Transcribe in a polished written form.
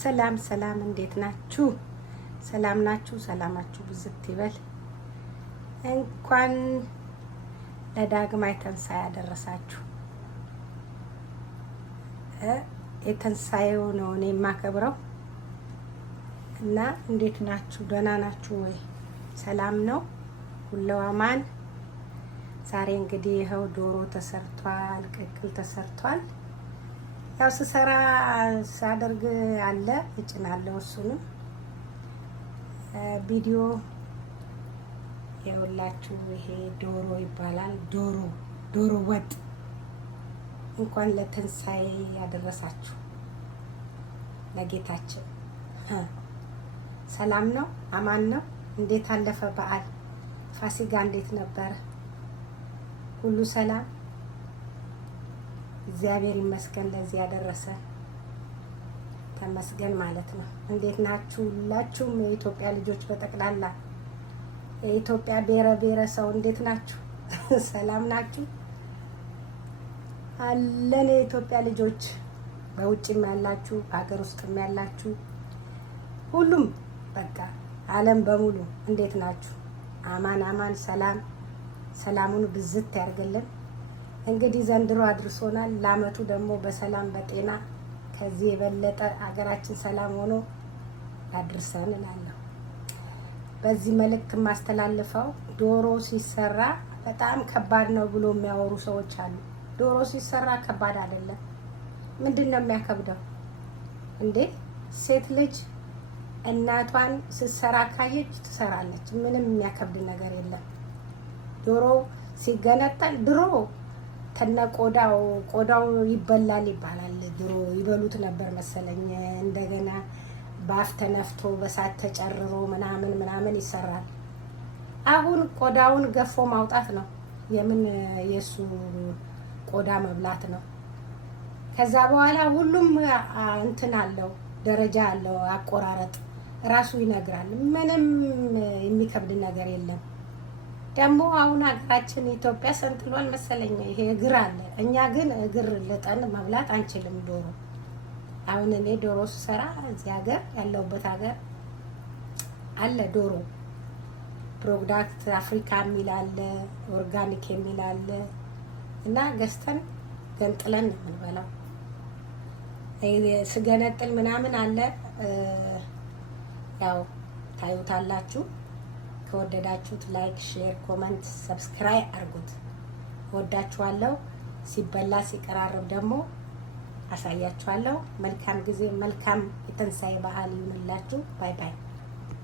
ሰላም ሰላም፣ እንዴት ናችሁ? ሰላም ናችሁ? ሰላማችሁ ብዝት ይበል። እንኳን ለዳግማይ ትንሣኤ ያደረሳችሁ። የትንሣኤው ነው እኔ የማከብረው እና እንዴት ናችሁ? ደህና ናችሁ ወይ? ሰላም ነው ሁሉ አማን። ዛሬ እንግዲህ ይኸው ዶሮ ተሰርቷል፣ ቅቅል ተሰርቷል። ያው ስሰራ ሳደርግ አለ እጭናለሁ። እሱንም ቪዲዮ የሁላችሁ ይሄ ዶሮ ይባላል። ዶሮ ወጥ። እንኳን ለትንሣኤ ያደረሳችሁ ለጌታችን። ሰላም ነው? አማን ነው? እንዴት አለፈ በዓል? ፋሲካ እንዴት ነበረ? ሁሉ ሰላም? እግዚአብሔር ይመስገን ለዚህ ያደረሰ ተመስገን ማለት ነው። እንዴት ናችሁ? ሁላችሁም የኢትዮጵያ ልጆች በጠቅላላ የኢትዮጵያ ብሔረሰብ እንዴት ናችሁ? ሰላም ናችሁ? አለን የኢትዮጵያ ልጆች በውጭም ያላችሁ በሀገር ውስጥም ያላችሁ ሁሉም በቃ ዓለም በሙሉ እንዴት ናችሁ? አማን ሰላሙን ብዝት ያርግልን። እንግዲህ ዘንድሮ አድርሶናል። ለአመቱ ደግሞ በሰላም በጤና ከዚህ የበለጠ ሀገራችን ሰላም ሆኖ ያድርሰን እላለሁ። በዚህ መልእክት የማስተላልፈው ዶሮ ሲሰራ በጣም ከባድ ነው ብሎ የሚያወሩ ሰዎች አሉ። ዶሮ ሲሰራ ከባድ አይደለም። ምንድን ነው የሚያከብደው እንዴ? ሴት ልጅ እናቷን ስትሰራ ካየች ትሰራለች። ምንም የሚያከብድ ነገር የለም። ዶሮ ሲገነጠል ድሮ ተነ ቆዳው ይበላል ይባላል። ድሮ ይበሉት ነበር መሰለኝ። እንደገና በአፍ ተነፍቶ በሳት ተጨርሮ ምናምን ይሰራል። አሁን ቆዳውን ገፎ ማውጣት ነው። የምን የሱ ቆዳ መብላት ነው። ከዛ በኋላ ሁሉም እንትን አለው፣ ደረጃ አለው፣ አቆራረጥ ራሱ ይነግራል። ምንም የሚከብድ ነገር የለም። ደግሞ አሁን ሀገራችን ኢትዮጵያ ሰንጥሏል መሰለኝ። ይሄ እግር አለ። እኛ ግን እግር ልጠን መብላት አንችልም ዶሮ። አሁን እኔ ዶሮ ስሰራ እዚህ ሀገር ያለውበት ሀገር አለ ዶሮ ፕሮዳክት አፍሪካ የሚል አለ፣ ኦርጋኒክ የሚል አለ እና ገዝተን ገንጥለን ነው የምንበላው። ስገነጥል ምናምን አለ። ያው ታዩታላችሁ። ከወደዳችሁት ላይክ፣ ሼር፣ ኮመንት፣ ሰብስክራይብ አድርጉት። ወዳችኋለሁ። ሲበላ ሲቀራረብ ደግሞ አሳያችኋለሁ። መልካም ጊዜ፣ መልካም የትንሣኤ በዓል ይሁንላችሁ። ባይ ባይ።